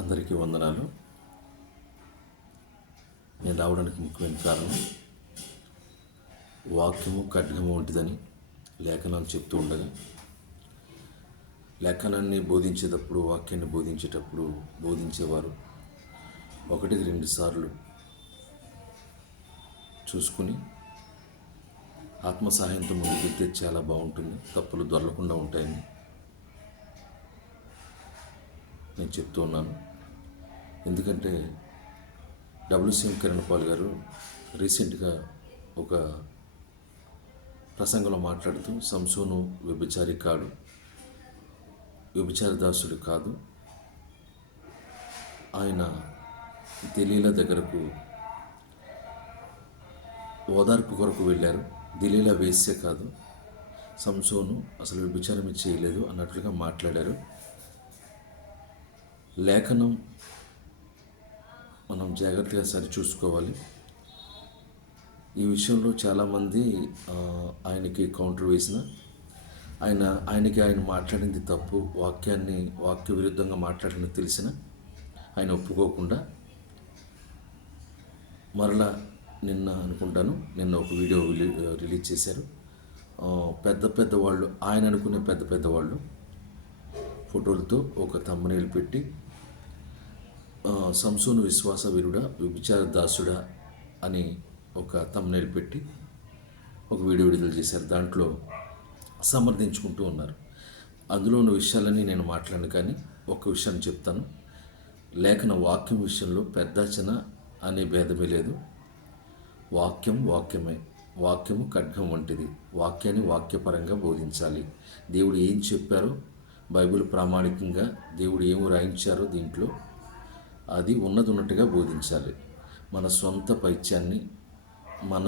అందరికీ వందనాలు. నేను రావడానికి ముఖ్యమైన కారణం వాక్యము ఖడ్గము వంటిదని లేఖనాలు చెప్తూ ఉండగా, లేఖనాన్ని బోధించేటప్పుడు, వాక్యాన్ని బోధించేటప్పుడు బోధించేవారు ఒకటికి 2 సార్లు చూసుకుని ఆత్మ సహాయంతో ముందుకెళ్తే చాలా బాగుంటుంది, తప్పులు దొరలకుండా ఉంటాయని నేను చెప్తూ ఉన్నాను. ఎందుకంటే WCM కిరణ్ పాల్ గారు రీసెంట్గా ఒక ప్రసంగంలో మాట్లాడుతూ సంసోను వ్యభిచారి కాడు, వ్యభిచారదాసుడు కాదు, ఆయన దెలీలా దగ్గరకు ఓదార్పు కొరకు వెళ్ళారు. దెలీలా వేశ్య కాదు, సంసోను అసలు వ్యభిచారం చేయలేదు అన్నట్లుగా మాట్లాడారు. లేఖనం మనం జాగ్రత్తగా సరిచూసుకోవాలి. ఈ విషయంలో చాలామంది ఆయనకి కౌంటర్ వేసిన ఆయన మాట్లాడింది తప్పు, వాక్య విరుద్ధంగా మాట్లాడినది తెలిసిన ఆయన ఒప్పుకోకుండా మరలా నిన్న ఒక వీడియో రిలీజ్ చేశారు. పెద్ద వాళ్ళు, ఆయన అనుకునే పెద్ద వాళ్ళు ఫోటోలతో ఒక థంబ్నెయిల్ పెట్టి సంసోను విశ్వాస వీరుడా, వ్యభిచార దాసుడా అని ఒక థంబ్నెయిల్ పెట్టి ఒక వీడియో విడుదల చేశారు. దాంట్లో సమర్థించుకుంటూ ఉన్నారు. అందులో ఉన్న విషయాలని నేను మాట్లాడను, కానీ ఒక విషయాన్ని చెప్తాను. లేఖన వాక్యం విషయంలో పెద్ద చిన్న అనే భేదమే లేదు. వాక్యమే. వాక్యము ఖడ్గం వంటిది. వాక్యాన్ని వాక్యపరంగా బోధించాలి. దేవుడు ఏం చెప్పారో, బైబిల్ ప్రామాణికంగా దేవుడు ఏమి రాయించారో దీంట్లో అది ఉన్నట్టుగా బోధించాలి. మన సొంత పైత్యాన్ని, మన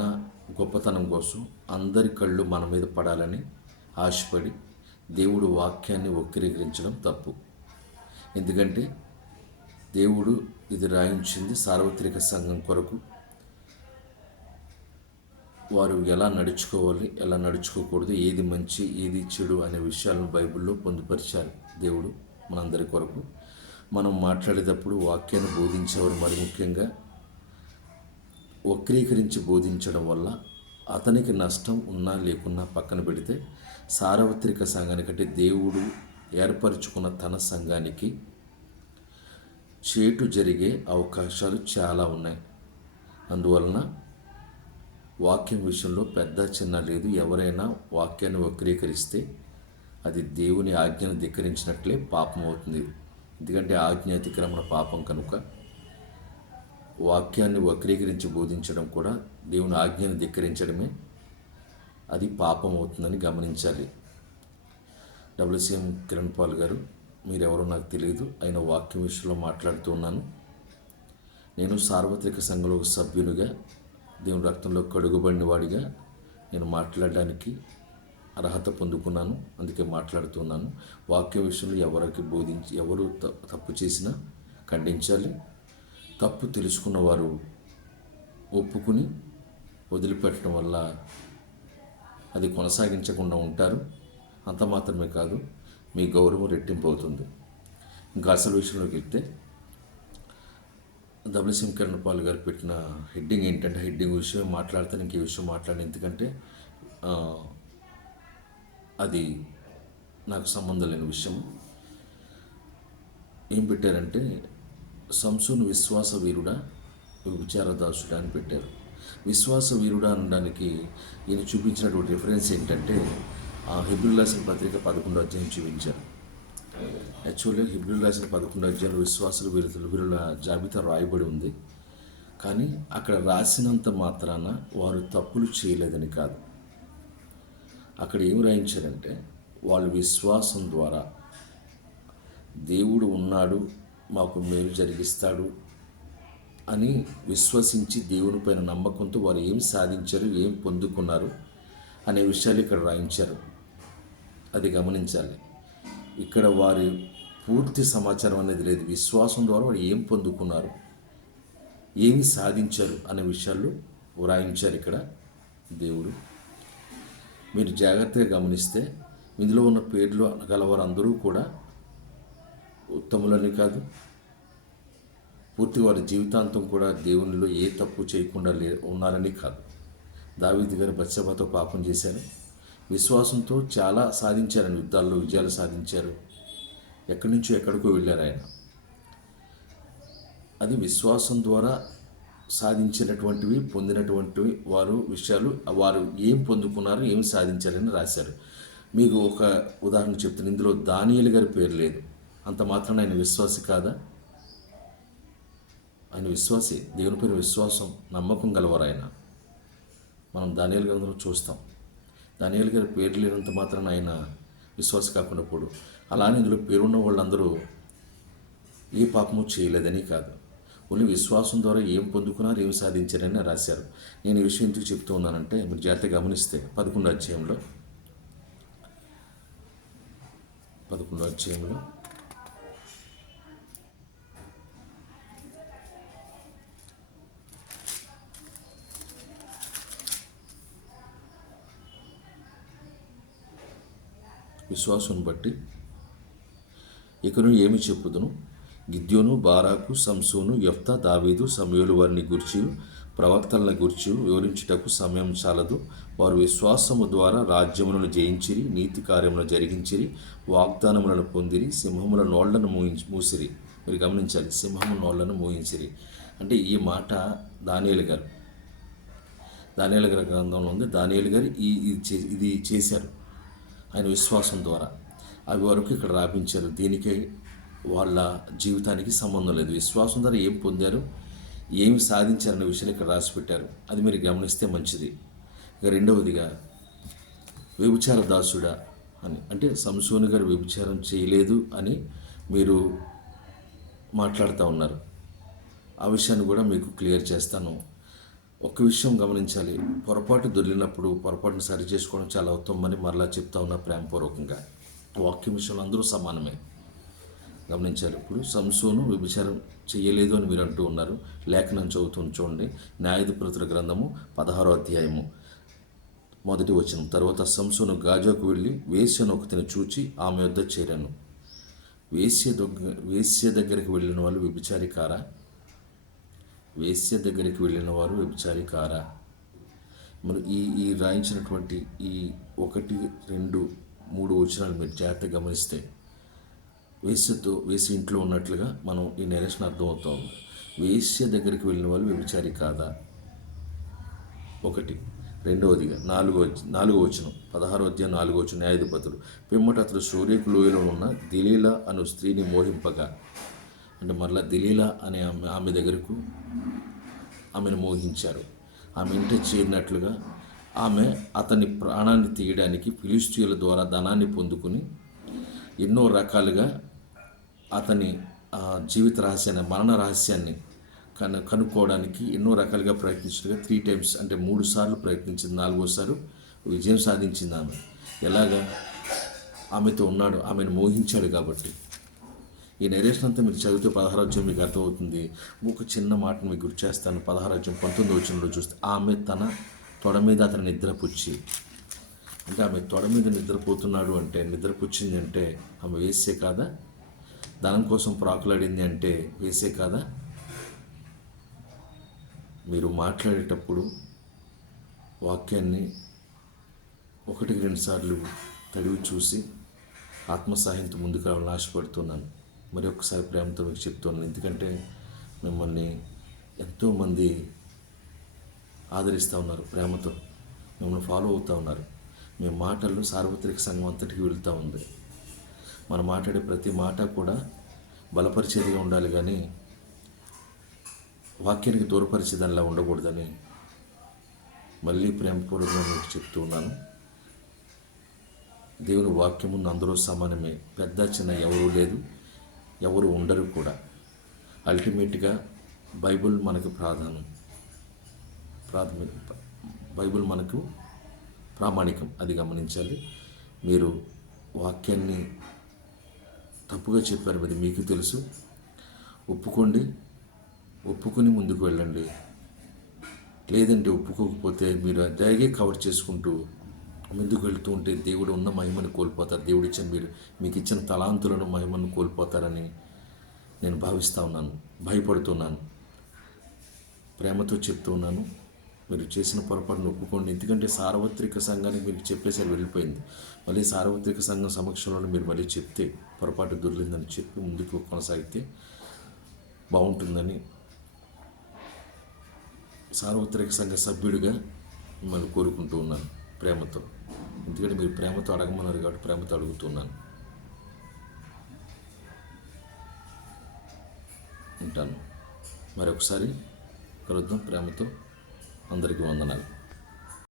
గొప్పతనం కోసం అందరి కళ్ళు మన మీద పడాలని ఆశపడి దేవుడు వాక్యాన్ని వక్రీకరించడం తప్పు. ఎందుకంటే దేవుడు ఇది రాయించింది సార్వత్రిక సంఘం కొరకు. వారు ఎలా నడుచుకోవాలి, ఎలా నడుచుకోకూడదు, ఏది మంచి ఏది చెడు అనే విషయాలను బైబిల్లో పొందుపరిచారు దేవుడు మనందరి కొరకు. మనం మాట్లాడేటప్పుడు వాక్యాన్ని బోధించేవారు మరి ముఖ్యంగా వక్రీకరించి బోధించడం వల్ల అతనికి నష్టం ఉన్నా లేకున్నా పక్కన పెడితే సార్వత్రిక సంఘానికంటే దేవుడు ఏర్పరచుకున్న తన సంఘానికి చేటు జరిగే అవకాశాలు చాలా ఉన్నాయి. అందువలన వాక్యం విషయంలో పెద్ద చిన్న లేదు. ఎవరైనా వాక్యాన్ని వక్రీకరిస్తే అది దేవుని ఆజ్ఞను ధిక్కరించినట్లే పాపం అవుతుంది. ఎందుకంటే ఆజ్ఞ అతిక్రమణ పాపం కనుక వాక్యాన్ని వక్రీకరించి బోధించడం కూడా దేవుని ఆజ్ఞను ధిక్కరించడమే, అది పాపం అవుతుందని గమనించాలి. WCM కిరణ్ పాల్ గారు మీరెవరో నాకు తెలియదు, ఆయన వాక్యం విషయంలో మాట్లాడుతూ ఉన్నాను. నేను సార్వత్రిక సంఘంలో ఒక సభ్యునిగా, దేవుని రక్తంలో కడుగుబడిన వాడిగా నేను మాట్లాడడానికి అర్హత పొందుకున్నాను. అందుకే మాట్లాడుతున్నాను. వాక్య విషయంలో ఎవరు తప్పు చేసినా ఖండించాలి. తప్పు తెలుసుకున్న వారు ఒప్పుకుని వదిలిపెట్టడం వల్ల అది కొనసాగించకుండా ఉంటారు. అంత మాత్రమే కాదు, మీ గౌరవం రెట్టింపు అవుతుంది. ఇంకా అసలు విషయంలోకి వెళ్తే WCM కిరణ్ పాల్ గారు పెట్టిన హెడ్డింగ్ ఏంటంటే, హెడ్డింగ్ విషయం మాట్లాడితే ఇంక ఈ విషయం మాట్లాడిన, ఎందుకంటే అది నాకు సంబంధం లేని విషయం. ఏం పెట్టారంటే, సంసోను విశ్వాస వీరుడా, వ్యభిచారదాసుడా అని పెట్టారు. విశ్వాస వీరుడా అనడానికి ఈయన చూపించినటువంటి రిఫరెన్స్ ఏంటంటే, హెబ్రీయులకు రాసిన పత్రిక 11వ అధ్యాయం చూపించారు. యాక్చువల్గా హెబ్రీయులకు రాసిన 11వ అధ్యాయంలో విశ్వాసుల వీరుల జాబితా రాయబడి ఉంది. కానీ అక్కడ రాసినంత మాత్రాన వారు తప్పులు చేయలేదని కాదు. అక్కడ ఏం రాయించారంటే, వాళ్ళు విశ్వాసం ద్వారా దేవుడు ఉన్నాడు, మాకు మేలు జరిగిస్తాడు అని విశ్వసించి దేవుని పైన నమ్మకంతో వారు ఏం సాధించారు, ఏం పొందుకున్నారు అనే విషయాలు ఇక్కడ రాయించారు. అది గమనించాలి. ఇక్కడ వారి పూర్తి సమాచారం అనేది లేదు. విశ్వాసం ద్వారా వారు ఏం పొందుకున్నారు, ఏమి సాధించారు అనే విషయాలు వ్రాయించారు ఇక్కడ దేవుడు. మీరు జాగ్రత్తగా గమనిస్తే ఇందులో ఉన్న పేర్లు గలవారందరూ కూడా ఉత్తములని కాదు, పూర్తిగా వారి జీవితాంతం కూడా దేవునిలో ఏ తప్పు చేయకుండా ఉన్నారని కాదు. దావీదు గారు బత్షెబతో పాపం చేశారు, విశ్వాసంతో చాలా సాధించారని, యుద్ధాల్లో విజయాలు సాధించారు, ఎక్కడి నుంచో ఎక్కడికో వెళ్ళారు ఆయన. అది విశ్వాసం ద్వారా సాధించినటువంటివి, పొందినటువంటివి విషయాలు వారు ఏం పొందుకున్నారు, ఏం సాధించారని రాశారు. మీకు ఒక ఉదాహరణ చెప్తాను. ఇందులో దానియేలు గారి పేరు లేదు, అంత మాత్రాన ఆయన విశ్వాసి కాదా? ఆయన విశ్వాసి, దేవుని పేరు విశ్వాసం, నమ్మకం గలవారు ఆయన. మనం దానియేలు గ్రంథంలో చూస్తాం. దానియేలు గారి పేరు లేనంత మాత్రాన ఆయన విశ్వాసి కాకుండా పోడు. అలానే ఇందులో పేరున్న వాళ్ళందరూ ఏ పాపము చేయలేదని కాదు, ఓన్లీ విశ్వాసం ద్వారా ఏం పొందుకున్నారు, ఏం సాధించారని రాశారు. నేను ఈ విషయం ఎందుకు చెప్తూ ఉన్నానంటే, మీరు జాగ్రత్తగా గమనిస్తే 11వ అధ్యాయంలో విశ్వాసం బట్టి ఇకను ఏమి చెప్పుదును, గిద్యోను, బారాకు, సంసోను, యెఫ్తా, దావీదు, సమూయేలు వారిని గూర్చి, ప్రవక్తలను గూర్చి వివరించుటకు సమయం చాలదు. వారు విశ్వాసము ద్వారా రాజ్యములను జయించిరి, నీతి కార్యములను జరిగించిరి, వాగ్దానములను పొందిరి, సింహముల నోళ్లను మూసిరి. మీరు గమనించాలి, సింహము నోళ్లను మూయించిరి అంటే ఈ మాట దానియేలు గారి గ్రంథంలో ఉంది. దానియేలు గారు ఇది చేశారు ఆయన విశ్వాసం ద్వారా. అవి వరకు ఇక్కడ రాపించారు. దీనికే వాళ్ళ జీవితానికి సంబంధం లేదు. విశ్వాసం ద్వారా ఏం పొందారు, ఏమి సాధించారనే విషయాన్ని ఇక్కడ రాసిపెట్టారు. అది మీరు గమనిస్తే మంచిది. ఇక రెండవదిగా వ్యభిచార దాసుడా అని, అంటే సంసోను గారు వ్యభిచారం చేయలేదు అని మీరు మాట్లాడుతూ ఉన్నారు. ఆ విషయాన్ని కూడా మీకు క్లియర్ చేస్తాను. ఒక విషయం గమనించాలి, పొరపాటు దొరికినప్పుడు పొరపాటును సరి చేసుకోవడం చాలా ఉత్తమమని మరలా చెప్తా ఉన్నా ప్రేమపూర్వకంగా. వాక్యం విషయంలో అందరూ సమానమే, గమనించాలి. ఇప్పుడు సంసోను వ్యభిచారం చేయలేదు అని మీరు అంటూ ఉన్నారు. లేఖనం చదువుతుంది చూడండి, న్యాయాధిపతుల గ్రంథము 16వ అధ్యాయము 1వ వచనం. తర్వాత సంసోను గాజాకు వెళ్ళి వేశ్యను ఒకతిని చూచి ఆమె వద్ద చేరాను. వేశ్య దగ్గరికి వెళ్ళిన వాళ్ళు వ్యభిచారి కారా? వేశ్య దగ్గరికి వెళ్ళిన వారు వ్యభిచారి కారా? మరి ఈ రాయించినటువంటి ఈ 1, 2, 3 వచనాలు మీరు జాగ్రత్తగా గమనిస్తే వేశ్య ఇంట్లో ఉన్నట్లుగా మనం ఈ నేరేషన్ అర్థమవుతాం. వేశ్య దగ్గరికి వెళ్ళిన వాళ్ళు వ్యభిచారి కాదా? ఒకటి. రెండవదిగా 4వ వచనం, 16వ అధ్యాయం 4వ వచనం, న్యాయాధిపతులు. పిమ్మట అతడు సూర్యకు లోయలో ఉన్న దిలీలా అను స్త్రీని మోహింపగా, అంటే మరలా దిలీలా అనే ఆమె దగ్గరకు ఆమెను మోహించారు. ఆమె ఇంట చేరినట్లుగా ఆమె అతని ప్రాణాన్ని తీయడానికి ఫిలిష్తీయుల ద్వారా ధనాన్ని పొందుకుని ఎన్నో రకాలుగా అతని జీవిత రహస్యాన్ని, మరణ రహస్యాన్ని కనుక్కోవడానికి ఎన్నో రకాలుగా ప్రయత్నించినగా 3 times, అంటే 3 సార్లు ప్రయత్నించింది. 4వసారి విజయం సాధించింది. ఆమె ఎలాగా? ఆమెతో ఉన్నాడు, ఆమెను మోహించాడు. కాబట్టి ఈ నరేషన్ అంతా మీరు చదివితే 16వ అధ్యాయం మీకు అర్థమవుతుంది. ఒక చిన్న మాటను మీకు గుర్తు చేస్తాను. 16వ అధ్యాయం 19వ వచనంలో చూస్తే, ఆమె తన తొడ మీద అతను నిద్రపుచ్చి, అంటే ఆమె తొడ మీద నిద్రపోతున్నాడు అంటే, నిద్రపుచ్చింది అంటే ఆమె వేసే కాదా? ధనం కోసం ప్రాకులాడింది అంటే వేసే కాదా? మీరు మాట్లాడేటప్పుడు వాక్యాన్ని 1-2 సార్లు తడివి చూసి ఆత్మసహాయంతో ముందుకు రావాలని ఆశపడుతున్నాను. మరి ఒక్కసారి ప్రేమతో మీకు చెప్తున్నాను. ఎందుకంటే మిమ్మల్ని ఎంతోమంది ఆదరిస్తూ ఉన్నారు, ప్రేమతో మిమ్మల్ని ఫాలో అవుతూ ఉన్నారు. మీ మాటల్లో సార్వత్రిక సంఘం అంతటికి వెళుతూ ఉంది. మనం మాట్లాడే ప్రతి మాట కూడా బలపరిచేదిగా ఉండాలి, కానీ వాక్యానికి దూరపరిచేదానిలా ఉండకూడదని మళ్ళీ ప్రేమపూర్వకంగా మీకు చెప్తూ ఉన్నాను. దేవుని వాక్యం ముందు అందరూ సమానమే, పెద్ద చిన్న ఎవరూ లేదు, ఎవరు ఉండరు కూడా. అల్టిమేట్గా బైబిల్ మనకు బైబిల్ మనకు ప్రామాణికం, అది గమనించాలి. మీరు వాక్యాన్ని తప్పుగా చెప్పారు, అది మీకు తెలుసు. ఒప్పుకొని ముందుకు వెళ్ళండి. లేదంటే ఒప్పుకోకపోతే మీరు అదే కవర్ చేసుకుంటూ ముందుకు వెళ్తూ ఉంటే దేవుడు ఉన్న మహిమను కోల్పోతారు. దేవుడు మీకు ఇచ్చిన తలాంతులను, మహిమను కోల్పోతారని నేను భావిస్తూ ఉన్నాను, భయపడుతున్నాను. ప్రేమతో చెప్తూ ఉన్నాను, మీరు చేసిన పొరపాటును ఒప్పుకోండి. ఎందుకంటే సార్వత్రిక సంఘానికి మీకు చెప్పేసరి వెళ్ళిపోయింది. మళ్ళీ సార్వత్రిక సంఘం సమక్షంలో మీరు మళ్ళీ చెప్తే, పొరపాటు దొర్లిందని చెప్పి ముందుకు కొనసాగితే బాగుంటుందని సార్వత్రిక సంఘ సభ్యుడిగా మిమ్మల్ని కోరుకుంటూ ఉన్నాను ప్రేమతో. ఎందుకంటే మీరు ప్రేమతో అడగమన్నారు కాబట్టి ప్రేమతో అడుగుతున్నాను. ఉంటాను. మరొకసారి కలుద్దాం. ప్రేమతో అందరికీ వందనాలు.